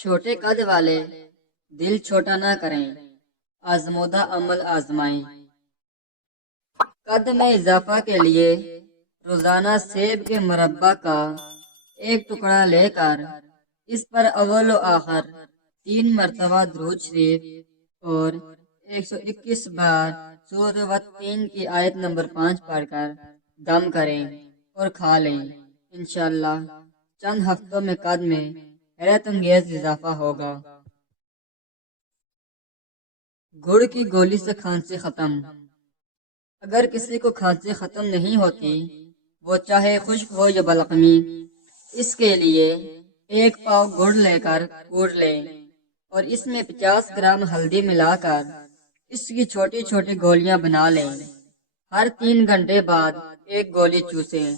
چھوٹے قد والے دل چھوٹا نہ کریں، آزمودہ عمل آزمائیں۔ قد میں اضافہ کے لیے روزانہ سیب کے مربع کا ایک ٹکڑا لے کر اس پر اول و آخر 3 مرتبہ درود شریف اور 121 بار سورۃ والتین کی آیت نمبر 5 پڑھ کر دم کریں اور کھا لیں۔ انشاءاللہ چند ہفتوں میں قد میں حیرت انگیز اضافہ ہوگا۔ گڑ کی گولی سے کھانسی ختم۔ اگر کسی کو کھانسی ختم نہیں ہوتی، وہ چاہے خشک ہو یا بلغمی، اس کے لیے 1 پاؤ گڑ لے کر کوٹ لیں اور اس میں 50 گرام ہلدی ملا کر اس کی چھوٹی چھوٹی گولیاں بنا لیں۔ ہر 3 گھنٹے بعد 1 گولی چوسیں،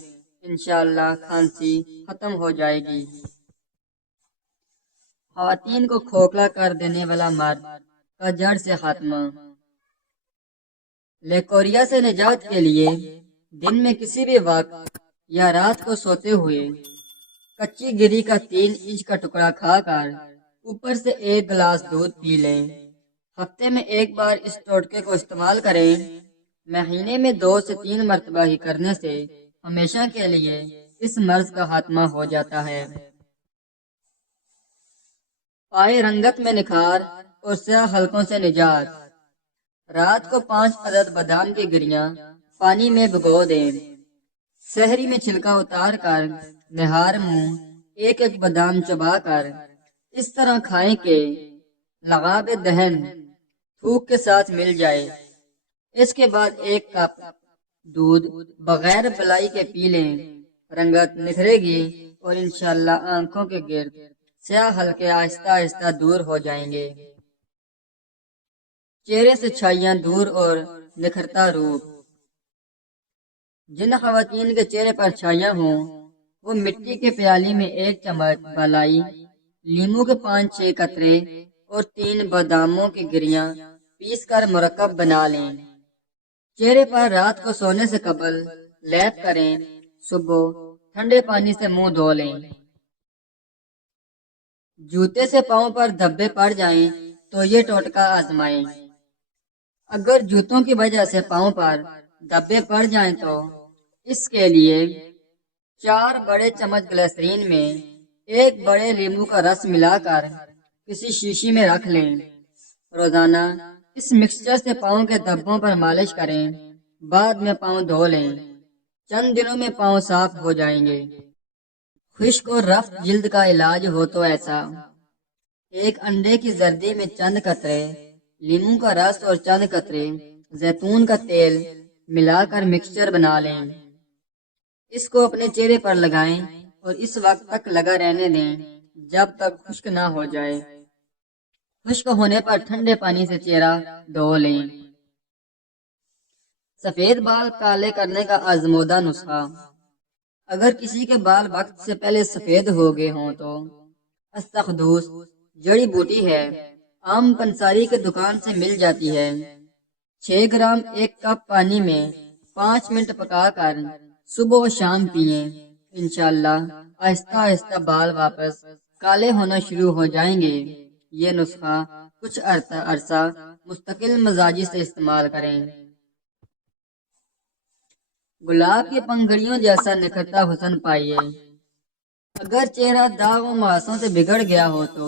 انشاءاللہ کھانسی ختم ہو جائے گی۔ خواتین کو کھوکھلا کر دینے والا مرض کا جڑ سے خاتمہ۔ لیکوریا سے نجات کے لیے دن میں کسی بھی وقت یا رات کو سوتے ہوئے کچی گری کا 3 انچ کا ٹکڑا کھا کر اوپر سے 1 گلاس دودھ پی لیں۔ ہفتے میں 1 بار اس ٹوٹکے کو استعمال کریں۔ مہینے میں 2 سے 3 مرتبہ ہی کرنے سے ہمیشہ کے لیے اس مرض کا خاتمہ ہو جاتا ہے۔ پائے رنگت میں نکھار اور سیاہ حلقوں سے نجات۔ رات کو 5 عدد بادام کی گریاں پانی میں بھگو دیں۔ سحری میں چھلکا اتار کر نہار منہ 1 بادام چبا کر اس طرح کھائیں کہ لغاب دہن تھوک کے ساتھ مل جائے۔ اس کے بعد 1 کپ دودھ بغیر بلائی کے پی لیں۔ رنگت نکھرے گی اور انشاءاللہ آنکھوں کے گرد سیاہ حلقے آہستہ آہستہ دور ہو جائیں گے۔ چہرے سے چھائیاں دور اور نکھرتا روپ۔ جن خواتین کے چہرے پر چھائیاں ہوں، وہ مٹی کے پیالی میں 1 چمچ بالائی، لیموں کے 5-6 قطرے اور 3 باداموں کی گریاں پیس کر مرکب بنا لیں۔ چہرے پر رات کو سونے سے قبل لیپ کریں۔ صبح ٹھنڈے پانی سے منہ دھو لیں۔ جوتے سے پاؤں پر دھبے پڑ جائیں تو یہ ٹوٹکا آزمائیں۔ اگر جوتوں کی وجہ سے پاؤں پر دھبے پڑ جائیں تو اس کے لیے 4 بڑے چمچ گلیسرین میں 1 بڑے لیموں کا رس ملا کر کسی شیشی میں رکھ لیں۔ روزانہ اس مکسچر سے پاؤں کے دھبوں پر مالش کریں، بعد میں پاؤں دھو لیں۔ چند دنوں میں پاؤں صاف ہو جائیں گے۔ خشک اور رفت جلد کا علاج ہو تو ایسا: 1 انڈے کی زردی میں چند قطرے لیموں کا رس اور چند قطرے زیتون کا تیل ملا کر مکسچر بنا لیں۔ اس کو اپنے چہرے پر لگائیں اور اس وقت تک لگا رہنے دیں جب تک خشک نہ ہو جائے۔ خشک ہونے پر ٹھنڈے پانی سے چہرہ دھو لیں۔ سفید بال کالے کرنے کا آزمودہ نسخہ۔ اگر کسی کے بال وقت سے پہلے سفید ہو گئے ہوں تو استخدوس جڑی بوٹی ہے، عام پنساری کے دکان سے مل جاتی ہے۔ 6 گرام 1 کپ پانی میں 5 منٹ پکا کر صبح و شام پئیں۔ انشاءاللہ آہستہ آہستہ بال واپس کالے ہونا شروع ہو جائیں گے۔ یہ نسخہ کچھ عرصہ مستقل مزاجی سے استعمال کریں۔ گلاب کی پنکھڑیوں جیسا نکھرتا حسن پائیے۔ اگر چہرہ داغ و ماسوں سے بگڑ گیا ہو تو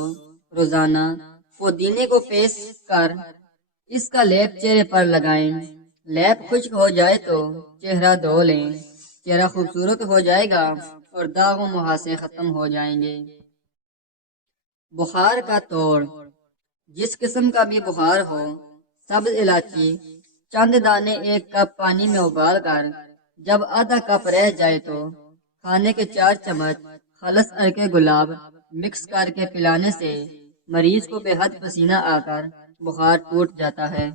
روزانہ پودینے کو پیس کر اس کا لیپ چہرے پر لگائیں۔ لیپ خشک ہو جائے تو چہرہ دھو لیں۔ چہرہ خوبصورت ہو جائے گا اور داغ و مہاسے ختم ہو جائیں گے۔ بخار کا توڑ۔ جس قسم کا بھی بخار ہو، سبز الائچی چند دانے 1 کپ پانی میں ابال کر جب آدھا کپ رہ جائے تو کھانے کے 4 چمچ خالص عرق گلاب مکس کر کے پلانے سے مریض کو بے حد پسینہ آ کر بخار ٹوٹ جاتا ہے۔